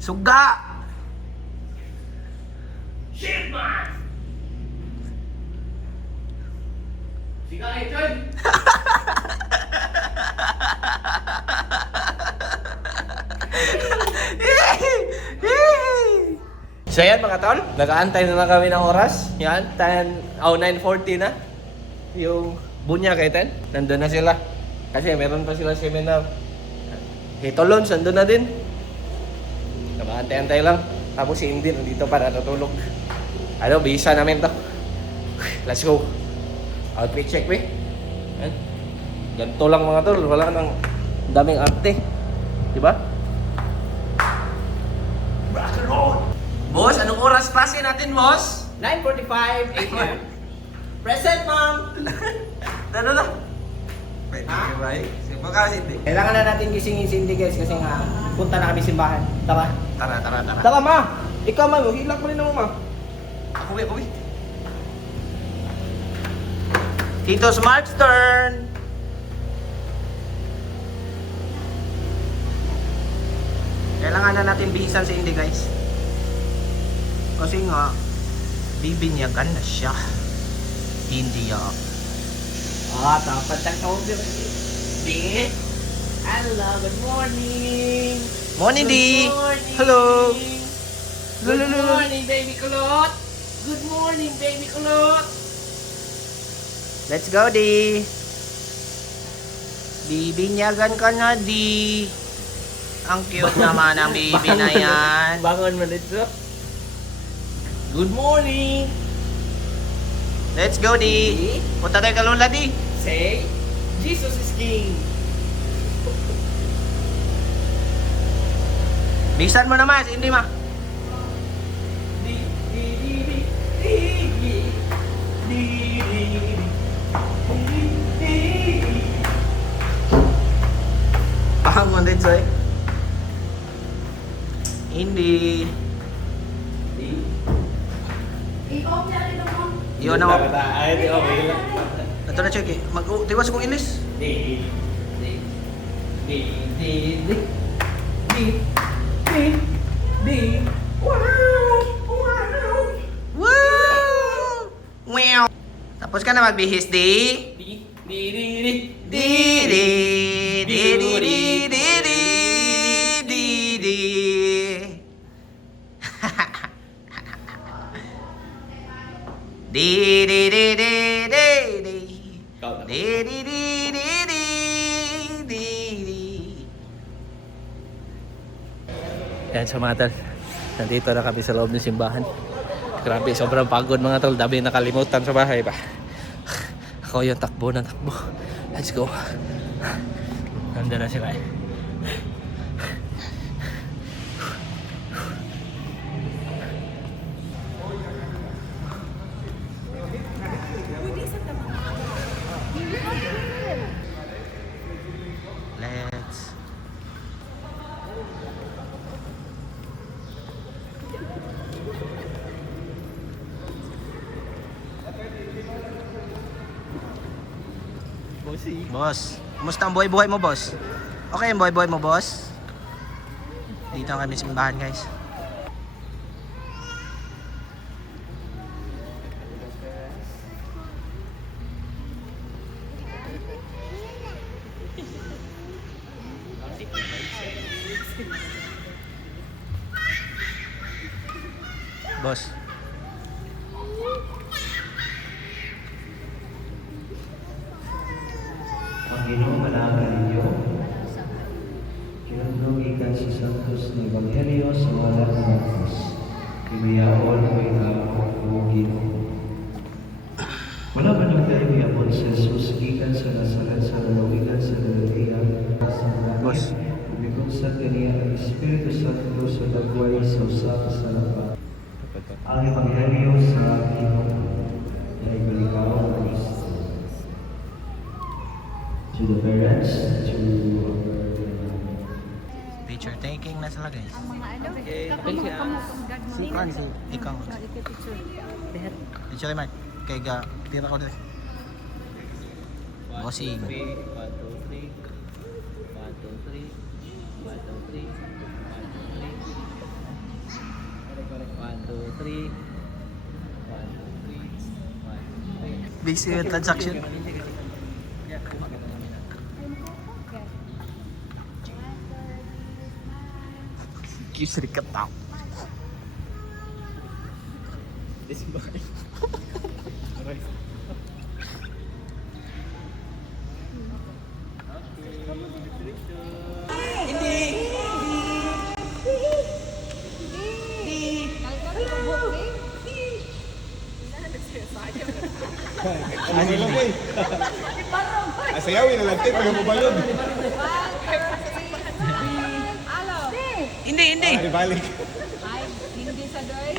Suga! Shit, man! Siga na ito! So yan mga tol, nag-aantay na kami ng oras. Yan, 9:40 na. Yung bunya kay Ten, nandun na sila. Kasi meron pa sila seminar. Hitolons, nandun na din. Nag-aantay-antay lang. Tapos si Indy nandito para natulog. Ano, bisa namin to. Let's go. Outfit check, we. Yan. Ganito lang mga tol, wala nang daming arte. Diba? Rock and roll! Boss, anong oras klase natin, boss? 9:45 a.m. Present, ma'am! Ano na? Pwede ka ba eh? Baka si Indy. Kailangan na natin gisingin si Indy, guys, kasi nga punta na kami simbahan. Tara. Tara. Tara, ma! Ikaw, ma. Hilak mo rin naman, ma. Ako, we. Tito Smart's turn! Kailangan na natin bihisan si Indy, guys. Kasi nga, bibinyagan na siya. India. Dapat na over. Di. Hello, good morning. Morning, Good Di. morning. Hello. Good morning, baby kulot. Good morning, baby kulot. Let's go, Di. Bibinyagan ka na, Di. Ang cute naman ang baby na yan. Bangon mo dito. Good morning. Let's go, Di. Punta tayo kay Lola, Di. Say, Jesus is King. Bisan mo naman, si Indy, ma. Di, di, di, di, di, di, di, di, di. Bangon din, Soy. Indy. Yun ako. Ay, okay lang. Ito na, check eh. Tiwas kong ilis. Di, di, di, di, di, di, di, di. Wow! Wow! Woo! Meow! Tapos ka na magbihis, Di. Di, di, di, di, Di, di, di, di, di, di, di, di, di. Di, di, di, di, di, di. Di, di, di, di, di, di, di. Yan sa mga tol. Nandito na kami sa loob ng simbahan. Grabe, sobrang pagod mga tol. Dami nakalimutan sa bahay pa. Ako yung takbo ng takbo. Let's go. Nandun na sila eh. Let's Boss, kumusta ang buhay-buhay mo, boss? Okay ang buhay-buhay mo, boss? Dito kami sa simbahan, guys. Boss. Panginoong alaga ninyo, kinundugikan sa Santos na Ebanghelyo sa wala ng Marcos, kinayaon ay ako o Ginoo. Wala man yung kayo yapon sa Jesus, gikan sa nasalat sa lalawigan sa Galilea, sa Boss. Bikon sa kaniya ang Espiritu Santo sa dagway sa usa sa lapat. Ang Ebanghelyo sa Ginoo ay balikaw ng Kristo. To the parents, to Picture taking na sila, guys. Mga ano, Okay, Si Kwan, si ikaw. picture. Behet. Picture mark. Kay ga, tira ko din. Bossing. 1, 2, 3. 1, 2, 3. 1, 2, 3. 1, 2, 3. 3. 1, 3. Busy with transaction. Kisri ketap. Ano lang eh. Asayawin na lang tayo pag mabalod. Hindi. Ay, balik. Ay, hindi sa doy.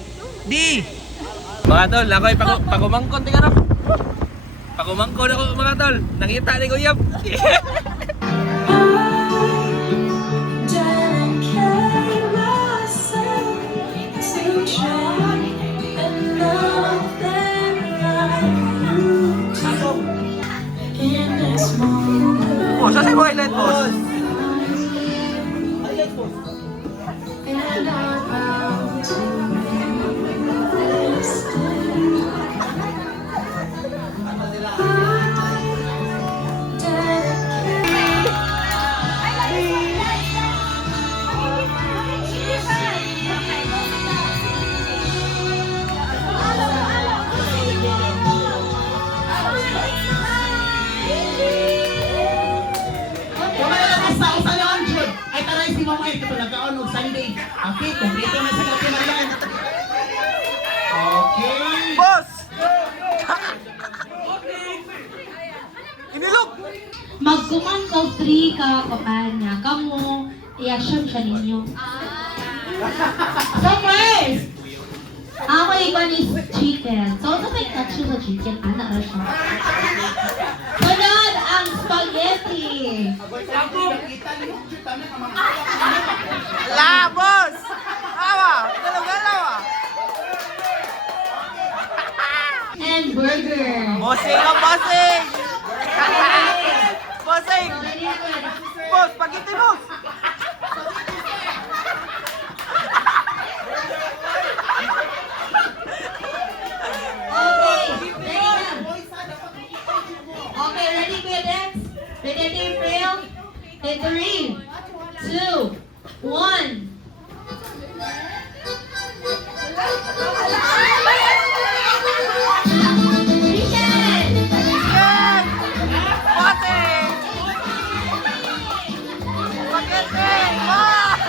Di! Mga tol, ako'y pagumangkon, tingnan ako. Pagumangkon ako mga tol. Nakita ni Kuya. Oh, saan mo highlight, boss? Okay, kompleto na sa kape na yan. Okay. Boss! Inilog! Magkumang ka 3 ka kapanya, kamo i-action siya ninyo. So first, ako ikan is chicken. So sa may action sa chicken, anak na siya. Sunod ang spaghetti. La, boss! Awa! Galaw-galaw ah! And burger. Bossing ang bossing! Bossing! So, ready na ko. Boss, spaghetti boss! Okay, ready na. Okay, ready ko Dex? Ready team fail? In 3, 2, 1. Bossing! Spaghetti! Wow!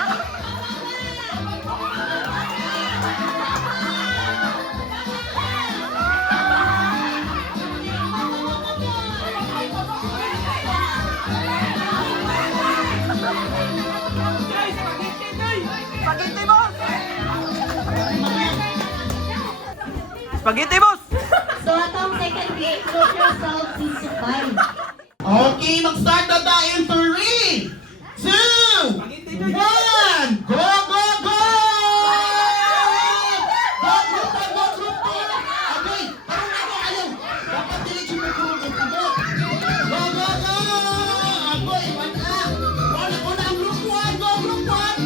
Spaghetti boss! Spaghetti boss! So, atong second game, put yourself into 5. Okay, mag-start na tayo in 3, 2, 1. Go, go, go! Go, grupo, go, grupo! Okay, ayaw. Dapat diretso mo kung magkabot. Go, go, go! Okay, one up. Una ang group 1. Go, group 1.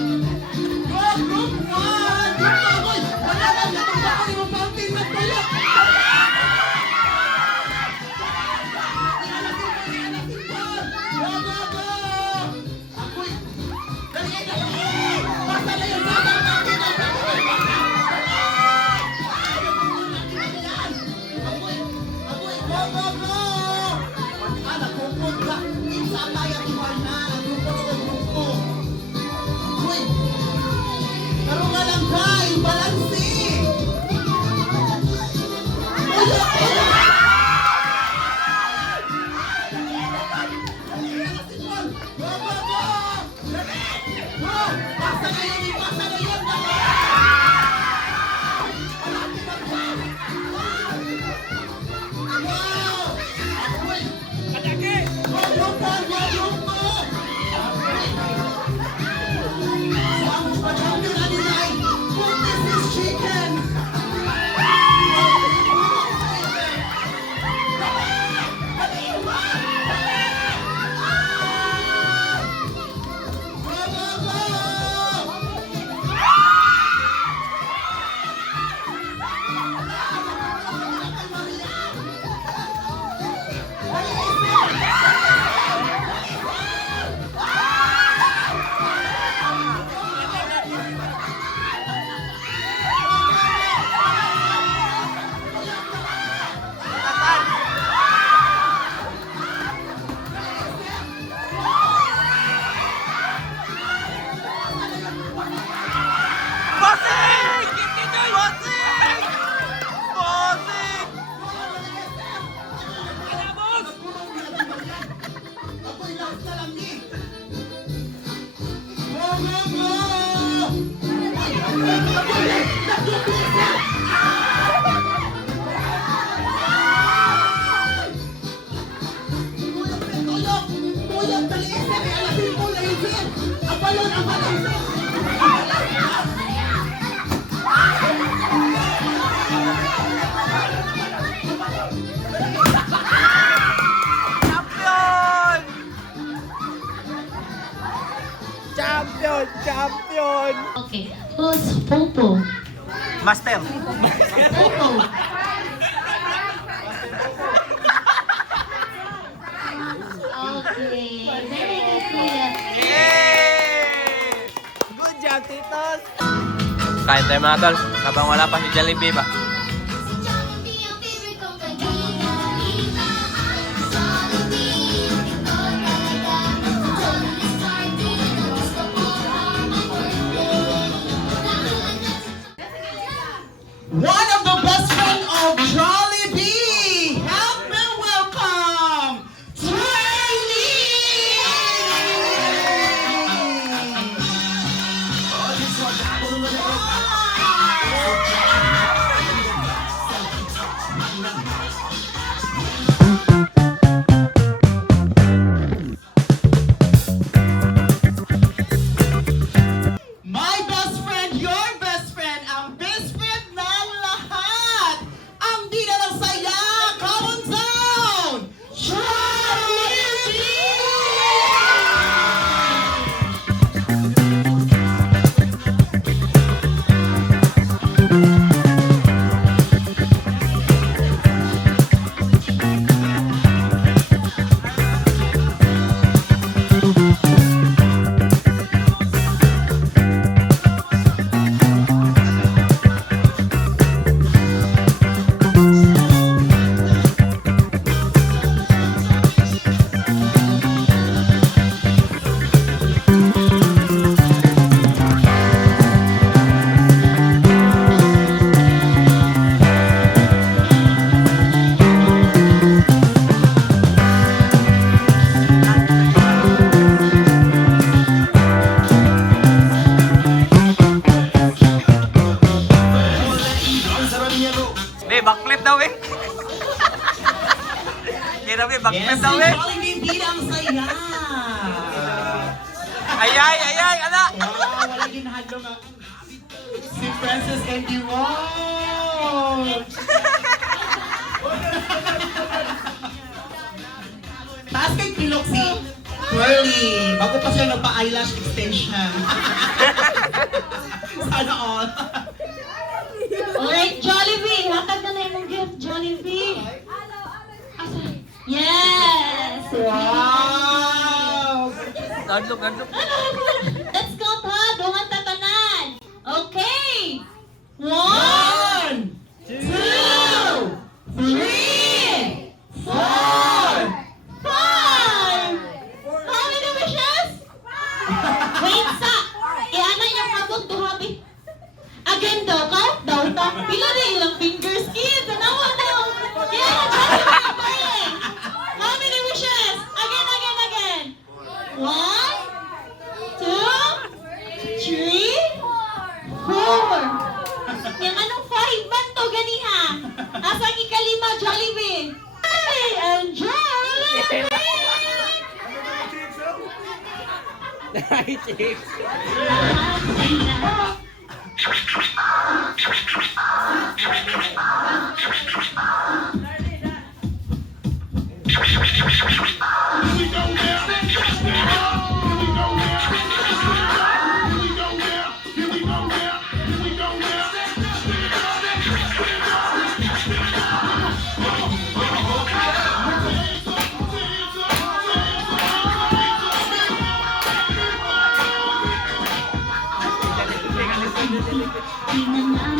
Go, group 1. Okay, wala lang. Natumba ko yung mountain na pala. Go, go, go! Ako'y... Dali, dali! Basta na yun! Basta na yun! Ako'y... Go, go, go! Ah, nakupot ka! Isa tayo tuwal na! Nakupot ang grupo! Ako'y... Karoon ka lang ka! Ibalansi! Ulo! Ulo! Go, go, go! Go! Basta na yun! Basta na yun! Wow! Ako'y... Go, grupo! Go, grupo! Ang pagkakil na nilay! This is chicken! Go, go, go! Champion! Champion! Okay, who's Popo? Master! Popo. Okay, very good, Kuya. Yay! Good job, Titos! Kain tayo mga tol, habang wala pa si Jollibee ba? One of the best friends of Jollibee! Help me welcome My best friend, your best friend, ang best friend ng lahat! Ang dina ng saya! Come on down! Jollibee! Be, backflip daw eh! Kira be, backflip daw eh! Jollibee dina ang saya! Ayay, ayay, ala! Wow, wala ginahadlo nga. Si Princess Candy, wow! Taas kay Pilok si Twirly. Bago pa siya nagpa-eyelash extension. Sana all. Alright, Jollibee. Hatag na na yung gift, Jollibee. Yes! Wow! Gadlok, gadlok. Let's go, ha? Dungan tatanan. Okay. 1, 2, 3, 4, 5. How many wishes? Wait, sa. Iana yung abot to, habi. Again daw, count daw. Pila na ilang fingers, kids. Tanawa daw. Yeah, Jollibee. How many wishes? Again, again, again. 1, 2, 3, 4. Yung anong 5 man to, ganiha? Asang ikalima, Jollibee? Hey, and Jollibee! Hi, chicks! Di na